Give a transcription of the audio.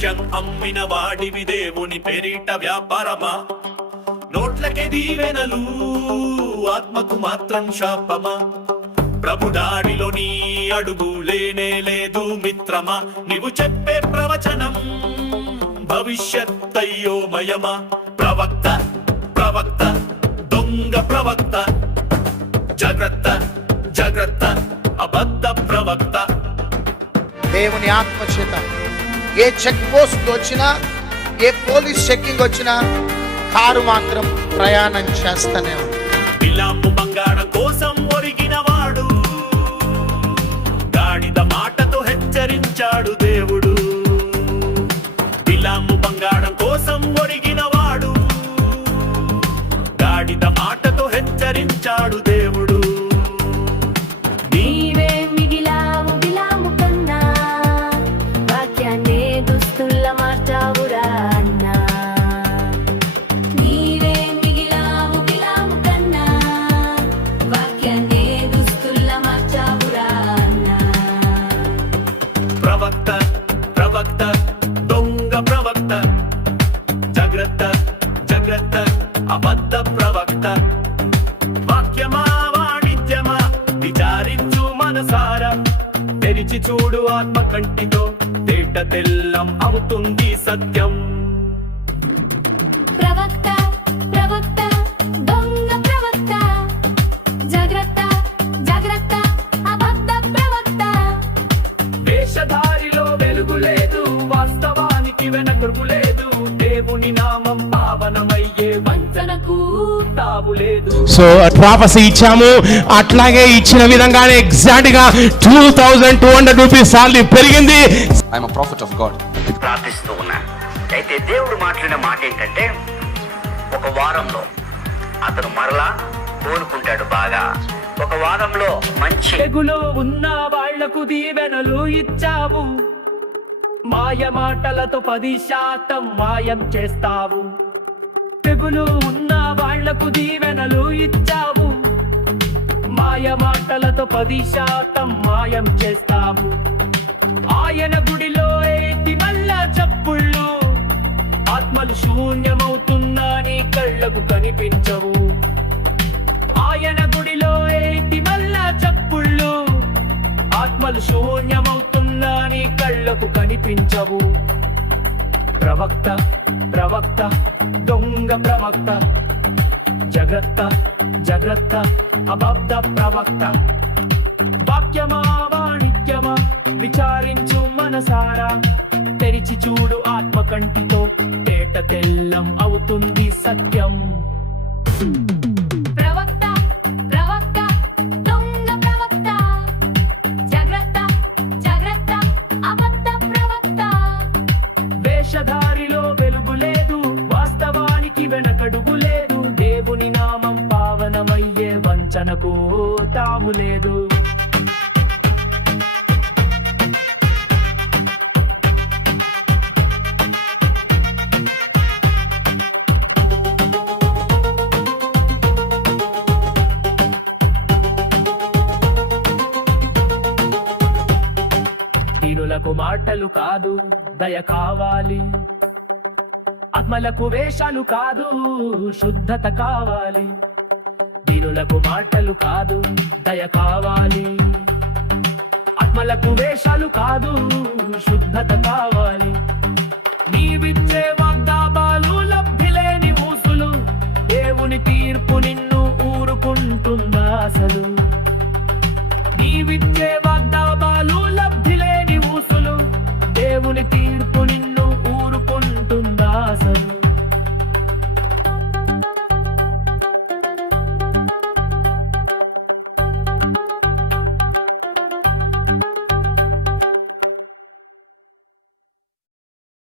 వాక్యం అమ్మిన వాడివి దేవుని పేరిట వ్యాపారమా? నోట్లకే దీవెనలు ఆత్మకు మాత్రం శాపమా? ప్రభు దాడిలో నీ అడుగు లేనే లేదు మిత్రమా? నీవు చెప్పే ప్రవచనం భవిష్యత్ అయ్యోమయమా ప్రవక్త ప్రవక్త దొంగ ప్రవక్త జాగ్రత్త జాగ్రత్త అబద్ధ ప్రవక్త. దేవుని ఆత్మ చేత ఏ చెక్ పోస్ట్ వచ్చినా ఏ పోలీస్ చెక్కింగ్ వచ్చినా కారు మాత్రం ప్రయాణం చేస్తూనే ఉంది. బంగారం కోసం ప్రవక్త ప్రవక్త దొంగ ప్రవక్త. జాగ్రత్త జాగ్రత్త అబద్ధ ప్రవక్త. వాక్యమా వాణిజ్యమా విచారించు మనసారా. తెరిచి చూడు ఆత్మ కంటితో తేట తెల్లం అవుతుంది సత్యం. సో ప్రాపసీ ఇచ్చాము. అట్లాగే ఇచ్చిన విధంగానే ఎగ్జాక్ట్గా two thousand two hundred rupees salary పెరిగింది. I'm a prophet of God. ప్రార్థిస్తూ ఉన్నాను అయితే దేవుడు మాట్లాడిన మాట ఏంటంటే ఒక వారంలో అతను మరలా కోలుకుంటాడు బాగా. ఒక వారంలో మంచి తెగులో ఉన్న వాళ్ళకు దీవెనలు ఇచ్చావు. మాయ మాటలతో పది శాతం మాయం చేస్తావు. తెగులు ఉన్న వాళ్ళకు దీవెనలు ఇచ్చావు. మాయ మాటలతో పది శాతం మాయం చేస్తావు. ఆయన గుడిలో ఏటి మల్ల చప్పుళ్ళు. ఆత్మలు శూన్యమవుతున్నా నీ కళ్ళకు కనిపించవు. ఆయన గుడిలో ఏటి మల్ల చప్పుళ్ళు. ఆత్మలు శూన్యమవుతున్నా నీ కళ్ళకు కనిపించవు. ప్రవక్త ప్రవక్త దొంగ ప్రవక్త. జగ్రత్త జగ్రత్త అబద్ధ ప్రవక్త. వాక్యమా వాణిక్యమా విచారించు మనసారా. తెరిచి చూడు ఆత్మ కంటితో తేట తెల్లం అవుతుంది సత్యం. అడుగు లేదు. దేవుని నామం పావనమయ్యే వంచనకు తాము లేదు. దీనులకు మాటలు కాదు దయ కావాలి. ఆత్మలకు వేషాలు కాదు శుద్ధత కావాలి. దీనులకు మాటలు కాదు దయ కావాలి. ఆత్మలకు వేషాలు కాదు శుద్ధత కావాలి. నీవిచ్చే వాగ్దాబాలు లబ్ధిలేని మూసులు దేవుని తీర్పు నిన్ను ఊరుకుంటుందా అసలు నీవిచ్చే వాగ్దాబాలు లబ్ధిలేని మూసులు దేవుని